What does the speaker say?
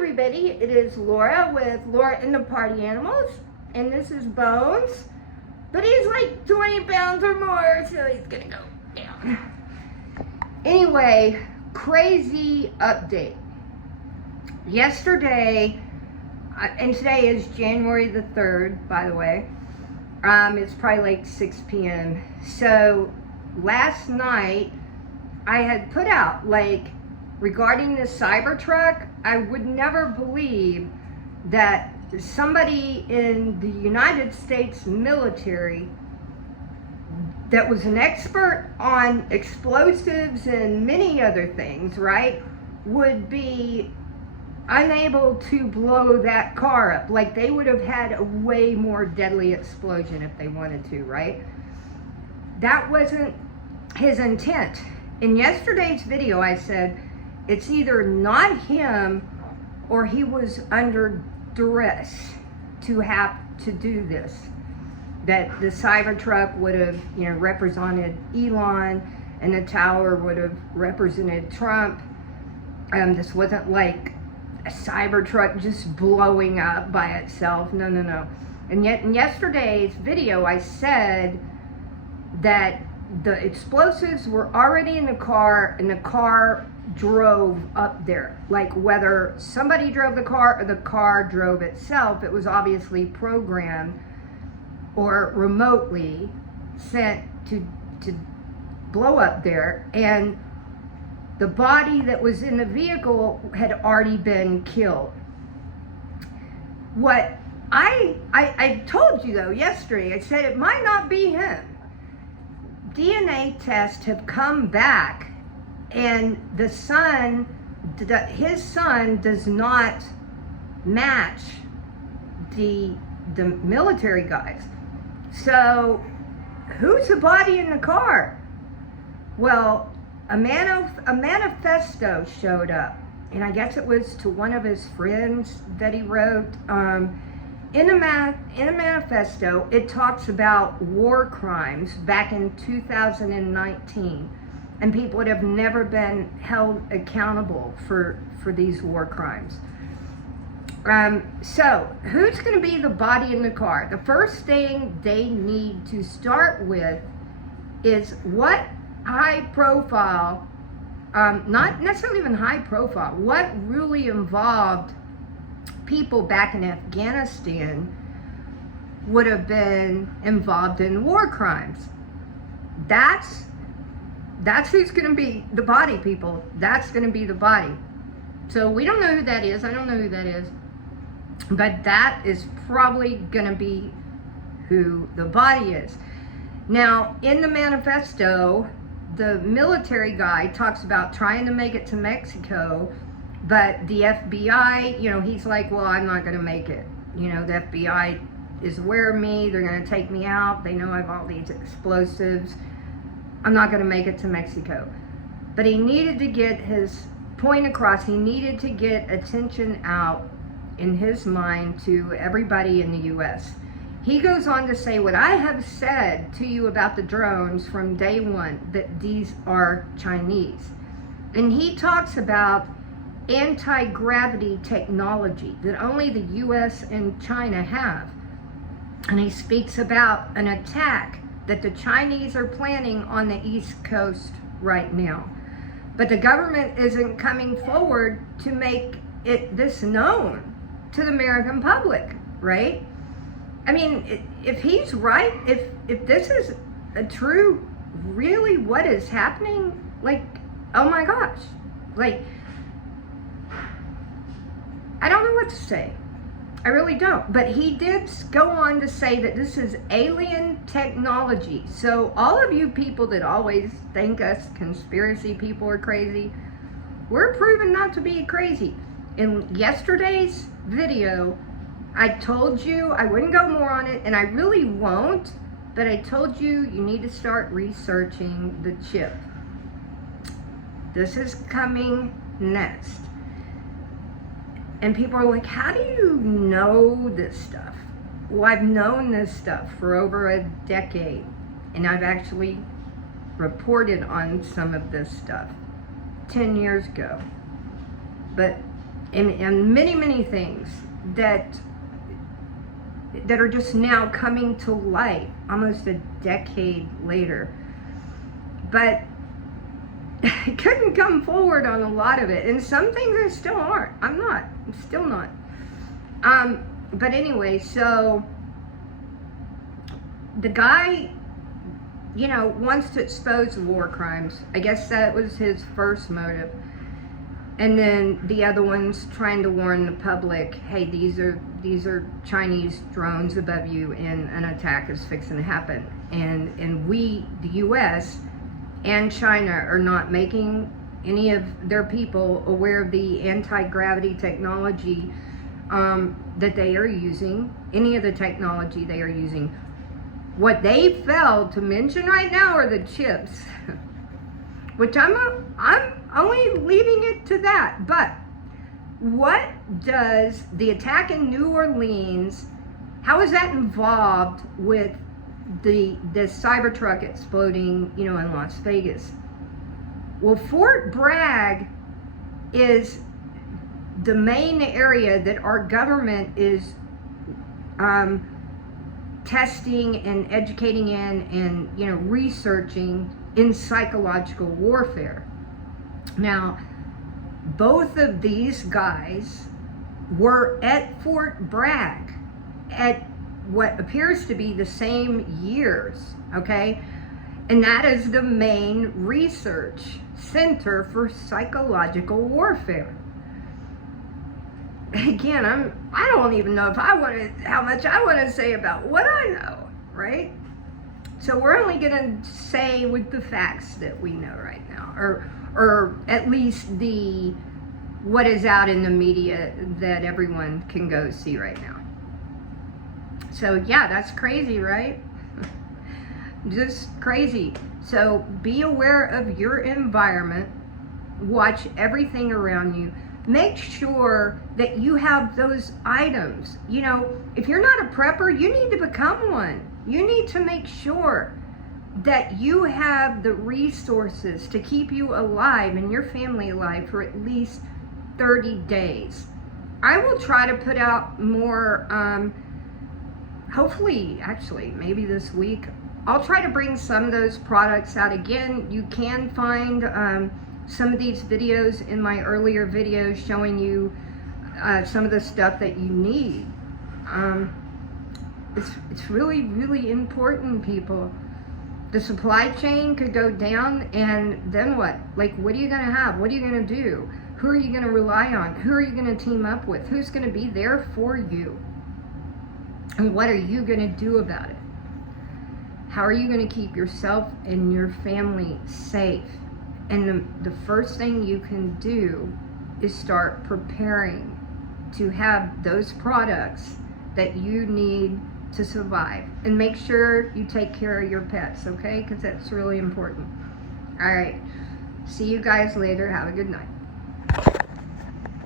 everybody, it is Laura with Laura and the Party Animals, and this is Bones, but he's like 20 pounds or more, so he's gonna go down. Anyway, crazy update. Yesterday, and today is January the 3rd, by the way, it's probably like 6 p.m. So last night, I had put out, regarding the Cybertruck, I would never believe that somebody in the United States military that was an expert on explosives and many other things, right, would be unable to blow that car up. Like, they would have had a way more deadly explosion if they wanted to, right? That wasn't his intent. In yesterday's video, I said, it's either not him or he was under duress to have to do this. That the Cybertruck would have, represented Elon, and the tower would have represented Trump. This wasn't like a Cybertruck just blowing up by itself. No. And yet in yesterday's video, I said that the explosives were already in the car, and the car drove up there. Like, whether somebody drove the car or the car drove itself, it was obviously programmed or remotely sent to blow up there. And the body that was in the vehicle had already been killed. What I told you though yesterday, I said it might not be him. DNA tests have come back, and his son does not match the military guys. So who's the body in the car? Well, a manifesto showed up, and I guess it was to one of his friends that he wrote. In a manifesto, it talks about war crimes back in 2019, and people would have never been held accountable for these war crimes. So who's going to be the body in the car? The first thing they need to start with is what high profile, not necessarily even high profile, what really involved people back in Afghanistan would have been involved in war crimes. That's who's going to be the body, people. That's going to be the body. So we don't know who that is. I don't know who that is. But that is probably going to be who the body is. Now, in the manifesto, the military guy talks about trying to make it to Mexico, but the FBI, he's like, well, I'm not going to make it. The FBI is aware of me. They're going to take me out. They know I have all these explosives. I'm not going to make it to Mexico. But he needed to get his point across. He needed to get attention out in his mind to everybody in the U.S. He goes on to say, what I have said to you about the drones from day one, that these are Chinese. And he talks about anti-gravity technology that only the U.S. and China have. And he speaks about an attack that the Chinese are planning on the East Coast right now. But the government isn't coming forward to make this known to the American public, right? I mean, if he's right, if this is a true, really what is happening, oh my gosh, I don't know what to say. I really don't. But he did go on to say that this is alien technology. So all of you people that always think us conspiracy people are crazy, we're proven not to be crazy. In yesterday's video, I told you I wouldn't go more on it, and I really won't, but I told you need to start researching the chip. This is coming next. And people are like, how do you know this stuff? Well, I've known this stuff for over a decade, and I've actually reported on some of this stuff 10 years ago. But and many, many things that are just now coming to light almost a decade later. But I couldn't come forward on a lot of it, and some things I still aren't. I'm still not. But anyway, so the guy, you know, wants to expose war crimes. I guess that was his first motive. And then the other one's trying to warn the public, hey, these are Chinese drones above you, and an attack is fixing to happen. And we, the U.S. and China, are not making any of their people aware of the anti-gravity technology that they are using, any of the technology they are using. What they failed to mention right now are the chips, which I'm only leaving it to that. But what does the attack in New Orleans, how is that involved with the Cybertruck exploding, you know, in Las Vegas? Well, Fort Bragg is the main area that our government is testing and educating in, and, you know, researching in psychological warfare. Now, both of these guys were at Fort Bragg at what appears to be the same years, okay? And that is the main research center for psychological warfare. Again, I don't even know if how much I want to say about what I know, right? So we're only going to say with the facts that we know right now, or at least what is out in the media that everyone can go see right now. So yeah, that's crazy, right? Just crazy. So be aware of your environment. Watch everything around you. Make sure that you have those items. You know, if you're not a prepper, you need to become one. You need to make sure that you have the resources to keep you alive and your family alive for at least 30 days. I will try to put out more, hopefully, actually, maybe this week. I'll try to bring some of those products out again. You can find some of these videos in my earlier videos showing you some of the stuff that you need. It's really, really important, people. The supply chain could go down, and then what? Like, what are you going to have? What are you going to do? Who are you going to rely on? Who are you going to team up with? Who's going to be there for you? And what are you going to do about it? How are you going to keep yourself and your family safe? And the first thing you can do is start preparing to have those products that you need to survive. And make sure you take care of your pets, okay? Because that's really important. All right. See you guys later. Have a good night.